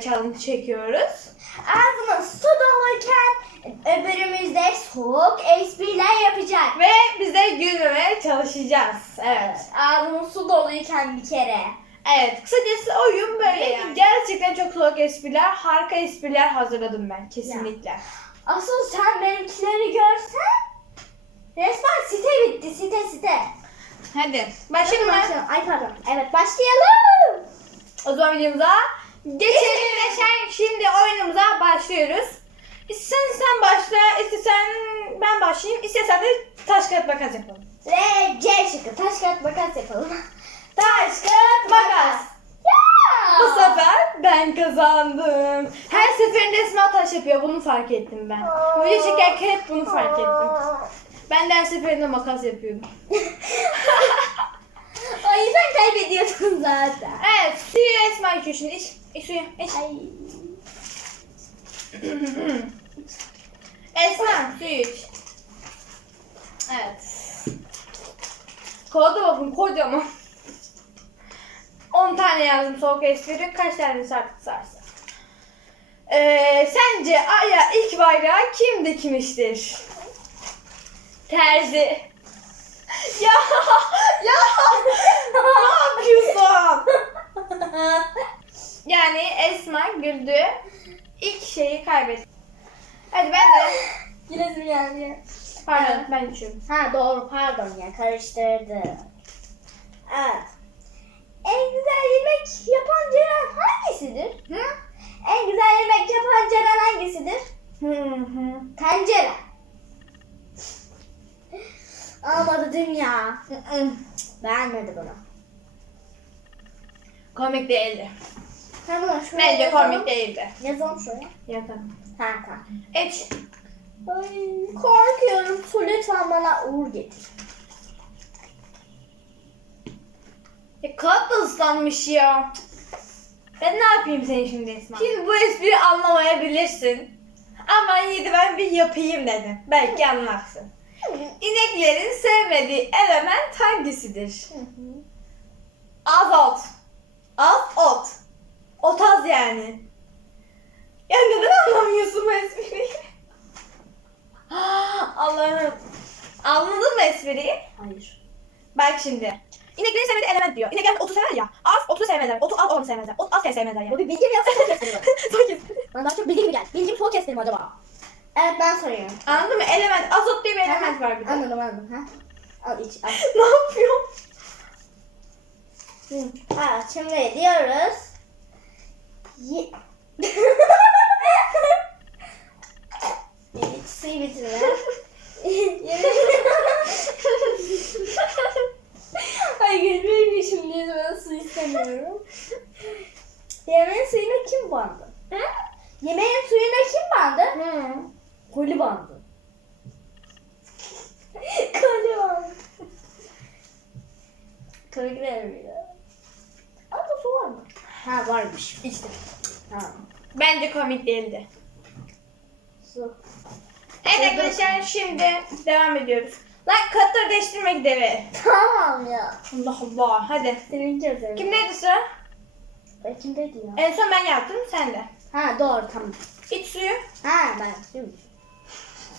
gülmeme challenge çekiyoruz. Ağzımız su doluyken öbürümüzde soğuk espriler yapacak. Ve biz de gülmemeye çalışacağız. Evet. Ağzımız su doluyken bir kere. Evet. Kısacası oyun böyle yani. Gerçekten çok soğuk espriler, harika espriler hazırladım ben kesinlikle. Asıl sen benimkileri görsen resmen site bitti site site. Hadi. Başlayalım? Başlayalım. Ay pardon. Evet başlayalım. O zaman videomuza geçelim ve sen şimdi oyunumuza başlıyoruz. İstersen sen başla, istersen ben başlayayım, istersen de taş kağıt makas yapalım. Ve C şıkkı taş kağıt makas yapalım. Taş kağıt makas. Bu sefer ben kazandım. Her seferinde Esma taş yapıyor. Bunu fark ettim ben. Bu çekerken hep bunu fark ettim. Ben de her seferinde makas yapıyordum. O yüzden kaybediyorsun zaten. Evet, suyu Esma içiyor iç suyu, iç. Ay. Suyu iç. Evet. Kodu bakın kocaman. 10 tane yazdım soğuk espri. Kaç tane sarkı sarsa. Ee, sence Aya ilk bayrağı kim dikmiştir? Terzi. ya ya ne yapıyorsun? Yani Esma güldü. İlk şeyi kaybetti. Hadi ben de. Gülesim geldi. Pardon ben içiyorum. Ha doğru pardon ya karıştırdım. Evet. En güzel yemek yapan Ceren hangisidir? Hı? En güzel yemek yapan Ceren hangisidir? Hı hı. Tencere. Olmadı dünya. Beğenmedi bunu. Komik değildi. Bunu şuraya Bence yazalım. komik değildi. Yazalım şuraya. Yatalım. Ha tamam. İç. Ay, korkuyorum. Su lütfen bana uğur getir. Ya kağıt da ıslanmış ya. Ben ne yapayım seni şimdi Esma? Şimdi bu espriyi anlamayabilirsin. Ama yine de ben bir yapayım dedim. Belki anlarsın. İneklerin sevmediği element hangisidir? Azot. Az ot. Ot az yani. Ya neden anlamıyorsun bu espriyi? Allah'ım. Anladın mı espriyi? Hayır. Bak şimdi. İneklerin sevmediği element diyor. İnekler otu sever ya. Az otu sevmezler. Otu az olanı sevmezler. Ot az sevmezler ya. Bu bir bilgi mi yoksa? Sanki. Bana daha çok bilgi gibi geldi. Bilgi mi soğuk espri mi acaba? Evet ben soruyorum. Anladın mı? Element. Azot diye bir element var bir de. Anladım anladım. Ha? Al iç al. ne yapıyor? Ha şimdi diyoruz. Ye... İç suyu bitirme. Ay gülmeyin şimdi ben su istemiyorum. Yemeğin suyuna kim bandı? Yemeğin suyuna kim bandı? Hı. Koli bandı. Koli bandı. Koli vermiyor. Ama su var mı? Ha varmış. İçtim. Tamam. Bence komik değildi. Su. Evet arkadaşlar şimdi devam ediyoruz. Lan katları değiştirme gidevi. Tamam ya. Allah Allah. Hadi. Sevinci özelim. Kimdeydi sıra? Ben kimdeydi ya? En son ben yaptım. Sen de. Ha doğru tamam. İç suyu. Ha ben suymuş.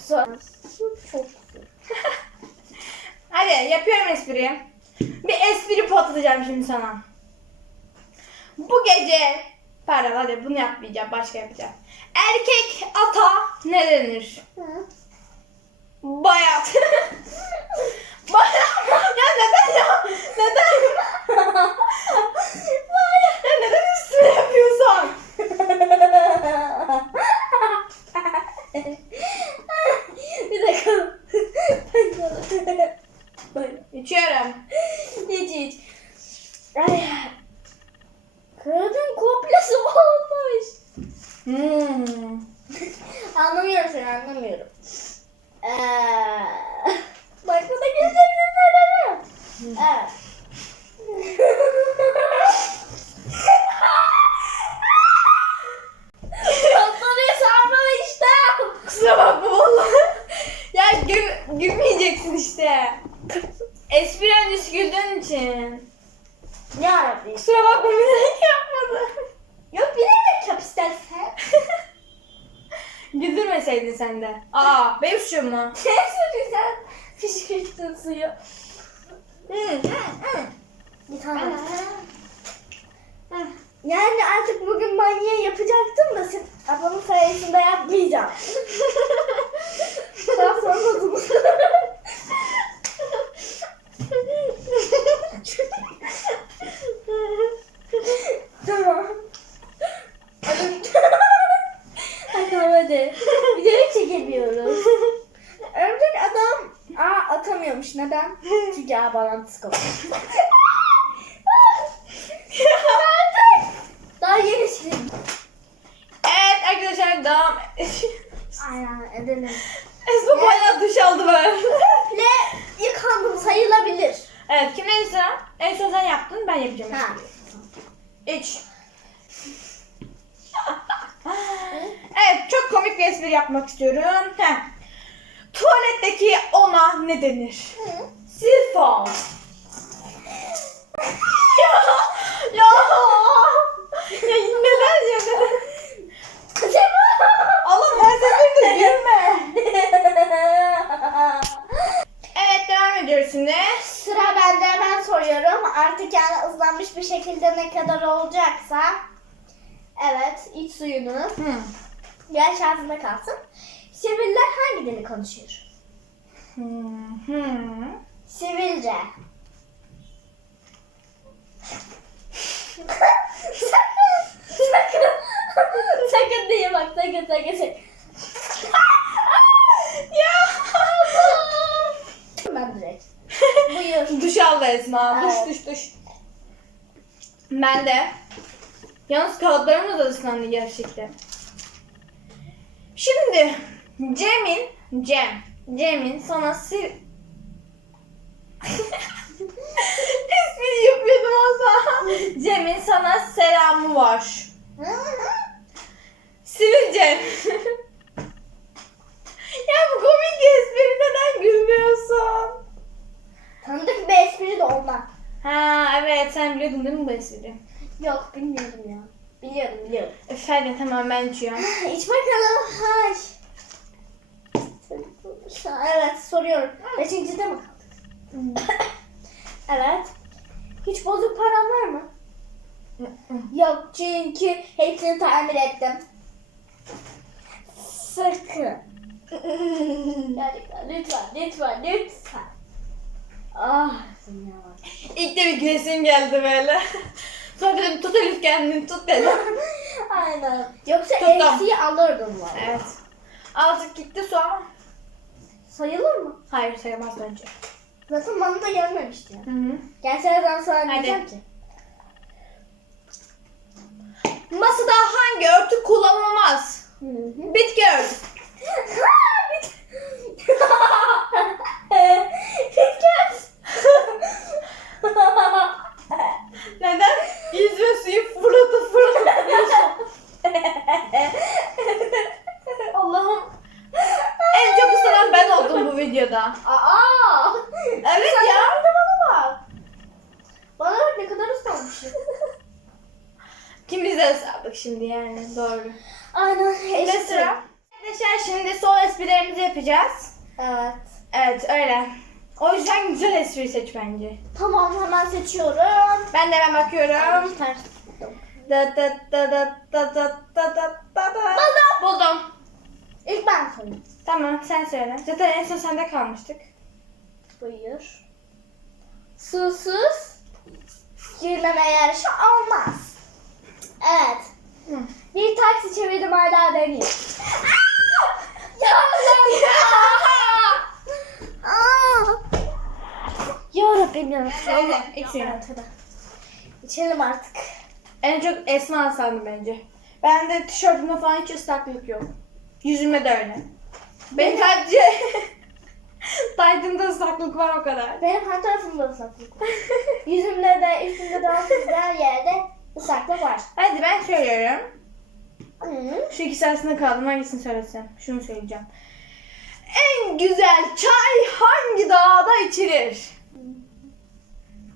Su. Su çok su. Hadi yapıyorum espriyi. Bir espri patlatacağım şimdi sana. Bu gece Pardon hadi bunu yapmayacağım. Başka yapacağım. Erkek ata ne denir? Hı. Bayat. Bayat. Ya neden ya? Neden? Bayat. Ya neden üstüne yapıyorsun? Bir dakika. Böyle. İçiyorum. İç iç. Ay. Hmm. Anlamıyorum seni anlamıyorum. Ee, bu da güleceksin sanırım. Evet. Kafanı sarmalı işte. Kusura bakma vallahi. ya gül, gülmeyeceksin işte. Espri öncesi güldüğün için. Ne yarabbim. Kusura bakma sende. Aa benim suçum mu? Sen söylesen fışkırttın suyu. Bir tane. Yani artık bugün banyo yapacaktım da sen ablamın sayesinde yapmayacağım. Daha notumu. tamam. Hadi seviyoruz. Ömrün adam A atamıyormuş. Neden? Çünkü A bağlantısı kalıyor. Daha yeni şey. Evet arkadaşlar devam edelim. Aynen edelim. Esma bayağı duş aldı ben. Yapmak istiyorum. Heh. Tuvaletteki ona ne denir? Sifon. ya, ya. ya neden ya neden? Allah her seferinde gülme. Evet devam ediyoruz şimdi. Sıra bende hemen soruyorum. Artık yani ıslanmış bir şekilde ne kadar olacaksa. Evet iç suyunu. Hı. Yaş ağzında kalsın. Siviller hangi dili konuşuyor? Hı. Hı. Sivilce. sakın, sakın, sakın diye bak, sakın, sakın, sakın. ya. Ben direkt. Buyur. Duş aldı Esma. Evet. Duş duş duş. Ben de. Yalnız kağıtlarımız da ıslandı gerçekten. Şimdi Cem'in Cem Cem'in sana sil Espri yapıyordum o zaman. Cem'in sana selamı var. Sivilcem. ya bu komik espri neden gülmüyorsun? Tanıdık bir espri de olmaz. Ha evet sen biliyordun değil mi bu espriyi? Yok Efendim tamam ben içiyorum. İç bakalım. Hay. Evet soruyorum. Beşincide mi kaldık? evet. Hiç bozuk param var mı? Yok çünkü hepsini tamir ettim. Sakın. Lütfen lütfen lütfen. Ah dünya var. İlk de bir gülesim geldi böyle. Sonra dedim tut Elif kendini tut dedim. Aynen. Yoksa Tuttum. eksiği alırdım var. evet. Azıcık gitti su ama. Sayılır mı? Hayır sayılmaz bence. Zaten bana da gelmemişti ya. Hı hı. Gelse ben sana Hadi. diyeceğim ki. Masada hangi örtü kullanılmaz? Hı hı. Bitki örtü. Neden? Yüz ve suyu fırlatıp fırlatıp Allah'ım. En çok ıslanan ben oldum bu videoda. Aa! Evet Sen ya. de bana bak. Bana bak ne kadar ıslanmışım. Kim bize ıslandık şimdi yani doğru. Aynen. Eşit. sıra. Arkadaşlar şimdi son esprilerimizi yapacağız. Evet. Evet öyle. O yüzden güzel espri seç bence. Tamam hemen seçiyorum. Ben de hemen bakıyorum. Ters. Da da da da da da da da da da. Buldum. Buldum. İlk ben sorayım. Tamam sen söyle. Zaten en son sende kalmıştık. Buyur. Susuz girmeme yarışı olmaz. Evet. Hı. Bir taksi çevirdim hala deneyim. ya Allah ya. Ya Rabbim ya. Evet, hadi. İçelim artık. En çok Esma sandım bence. Ben de tişörtümde falan hiç ıslaklık yok. Yüzümde de öyle. Benim sadece Taytımda ıslaklık var o kadar. Benim her tarafımda ıslaklık var. Yüzümde de üstümde de altımda her yerde ıslaklık var. Hadi ben söylüyorum. Hı. Şu ikisi arasında kaldım. Hangisini söylesem? Şunu söyleyeceğim. En güzel çay hangi dağda içilir?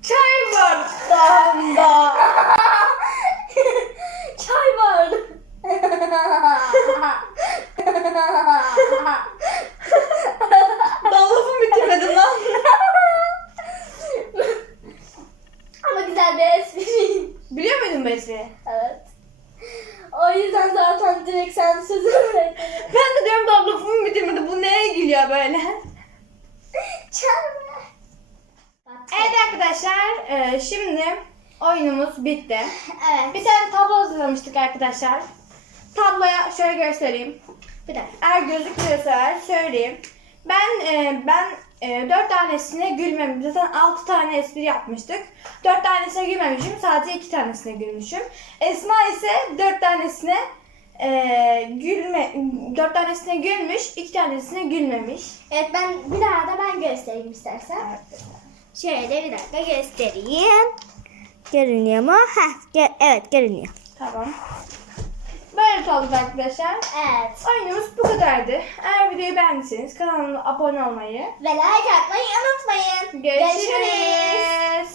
Çay var dağında. Çay var. Daha lafımı bitirmedim lan. Ama güzel bir espri. Espriyi? evet. O yüzden zaten direkt sen sözü bırakın. Ben de diyorum daha lafımı bitirmedi. Bu neye gülüyor böyle? Çarpı. Evet arkadaşlar e, şimdi oyunumuz bitti. Evet. Bir tane tablo hazırlamıştık arkadaşlar. Tabloya şöyle göstereyim. Bir dakika. Eğer gözükmüyorsa söyleyeyim. Ben e, ben e, dört tanesine gülmem. Zaten altı tane espri yapmıştık. Dört tanesine gülmemişim. Sadece iki tanesine gülmüşüm. Esma ise dört tanesine e, gülme dört tanesine gülmüş, iki tanesine gülmemiş. Evet ben bir daha da ben göstereyim istersen. Şöyle bir dakika göstereyim. Görünüyor mu? Heh, gö- evet görünüyor. Tamam. Böyle oldu arkadaşlar. Evet. Oyunumuz bu kadardı. Eğer videoyu beğendiyseniz kanalıma abone olmayı, Ve like atmayı unutmayın. görüşürüz.